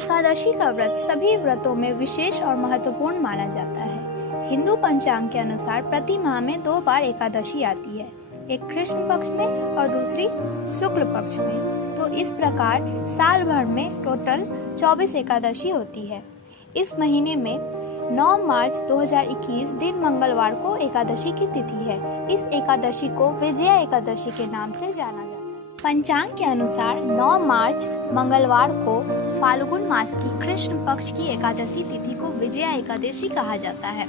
एकादशी का व्रत सभी व्रतों में विशेष और महत्वपूर्ण माना जाता है। हिंदू पंचांग के अनुसार प्रति माह में 2 बार एकादशी आती है, एक कृष्ण पक्ष में और दूसरी शुक्ल पक्ष में। तो इस प्रकार साल भर में टोटल 24 एकादशी होती है। इस महीने में 9 मार्च 2021 दिन मंगलवार को एकादशी की तिथि है। इस एकादशी को विजया एकादशी के नाम से जाना जाता है। पंचांग के अनुसार 9 मार्च मंगलवार को फाल्गुन मास की कृष्ण पक्ष की एकादशी तिथि को विजया एकादशी कहा जाता है।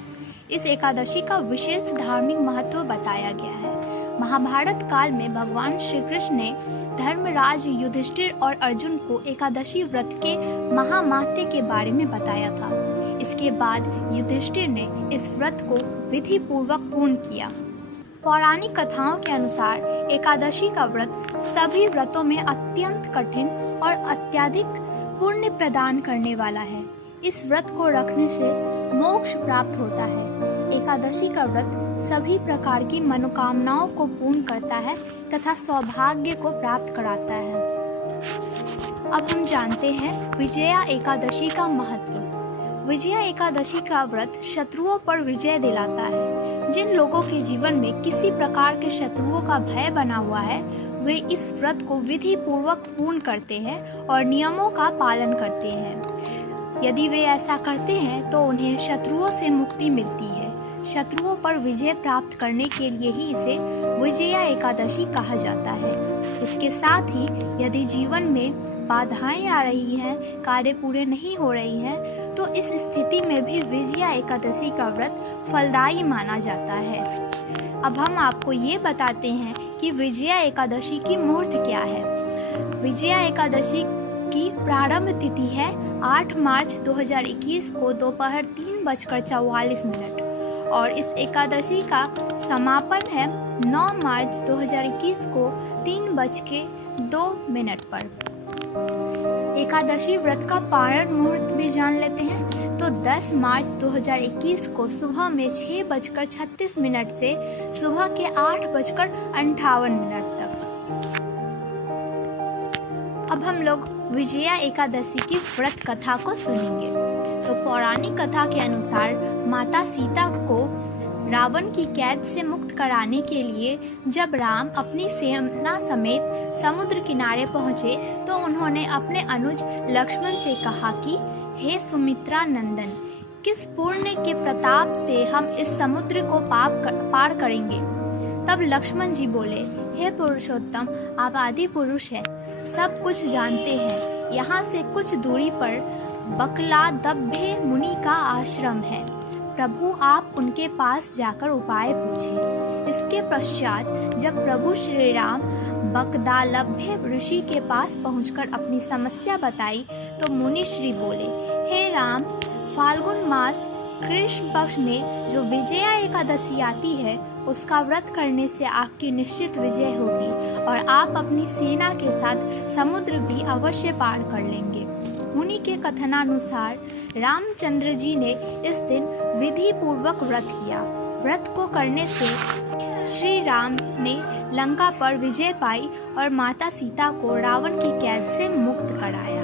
इस एकादशी का विशेष धार्मिक महत्व बताया गया है। महाभारत काल में भगवान श्री कृष्ण ने धर्मराज युधिष्ठिर और अर्जुन को एकादशी व्रत के महामाहात्म्य के बारे में बताया था। इसके बाद युधिष्ठिर ने इस व्रत को विधि पूर्वक पूर्ण किया। पौराणिक कथाओं के अनुसार एकादशी का व्रत सभी व्रतों में अत्यंत कठिन और अत्यधिक पुण्य प्रदान करने वाला है। इस व्रत को रखने से मोक्ष प्राप्त होता है। एकादशी का व्रत सभी प्रकार की मनोकामनाओं को पूर्ण करता है तथा सौभाग्य को प्राप्त कराता है। अब हम जानते हैं विजया एकादशी का महत्व। विजया एकादशी का व्रत शत्रुओं पर विजय दिलाता है। जिन लोगों के जीवन में किसी प्रकार के शत्रुओं का भय बना हुआ है, वे इस व्रत को विधि पूर्वक पूर्ण करते हैं और नियमों का पालन करते हैं। यदि वे ऐसा करते हैं तो उन्हें शत्रुओं से मुक्ति मिलती है। शत्रुओं पर विजय प्राप्त करने के लिए ही इसे विजया एकादशी कहा जाता है। इसके साथ ही यदि जीवन में बाधाएं आ रही हैं, कार्य पूरे नहीं हो रही हैं, तो इस स्थिति में भी विजया एकादशी का व्रत फलदायी माना जाता है। अब हम आपको ये बताते हैं कि विजया एकादशी की मुहूर्त क्या है। विजया एकादशी की प्रारंभ तिथि है 8 मार्च 2021 को दोपहर 3:44 और इस एकादशी का समापन है 9 मार्च 2021 को 3:02 पर। एकादशी व्रत का पारण मुहूर्त भी जान लेते हैं तो 10 मार्च 2021 को सुबह में 6:36 से सुबह के 8:58 तक। अब हम लोग विजया एकादशी की व्रत कथा को सुनेंगे। तो पौराणिक कथा के अनुसार माता सीता को रावण की कैद से मुक्त कराने के लिए जब राम अपनी सेना समेत समुद्र किनारे पहुंचे तो उन्होंने अपने अनुज लक्ष्मण से कहा कि हे सुमित्रा नंदन, किस पुण्य के प्रताप से हम इस समुद्र को पार करेंगे। तब लक्ष्मण जी बोले, हे पुरुषोत्तम, आप आदि पुरुष हैं, सब कुछ जानते हैं। यहाँ से कुछ दूरी पर बकलादभ्य मुनि का आश्रम है। प्रभु आप उनके पास जाकर उपाय पूछें। इसके पश्चात जब प्रभु श्री राम बकदालभ्य ऋषि के पास पहुंचकर अपनी समस्या बताई तो मुनि श्री बोले, हे राम, फाल्गुन मास कृष्ण पक्ष में जो विजया एकादशी आती है उसका व्रत करने से आपकी निश्चित विजय होगी और आप अपनी सेना के साथ समुद्र भी अवश्य पार कर लेंगे। मुनि के कथनानुसार रामचंद्र जी ने इस दिन विधि पूर्वक व्रत किया। व्रत को करने से श्री राम ने लंका पर विजय पाई और माता सीता को रावण की कैद से मुक्त कराया।